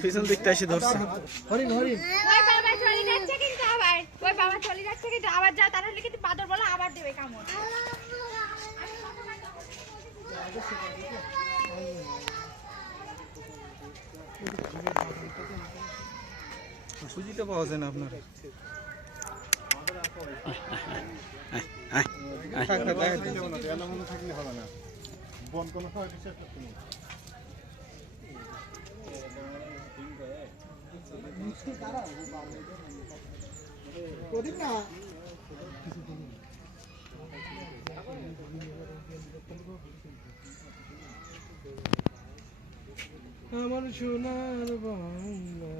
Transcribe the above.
পিছন দিকটা এসে ধরছে হরিণ হরিণ ওই বাবা চলে যাচ্ছে কিন্তু আবার যা তাহলে কিন্তু বাদর বলা আবার দেবে কামড়। সুজিটা পাওয়া যায় না আপনার আমার সোনার বাংলা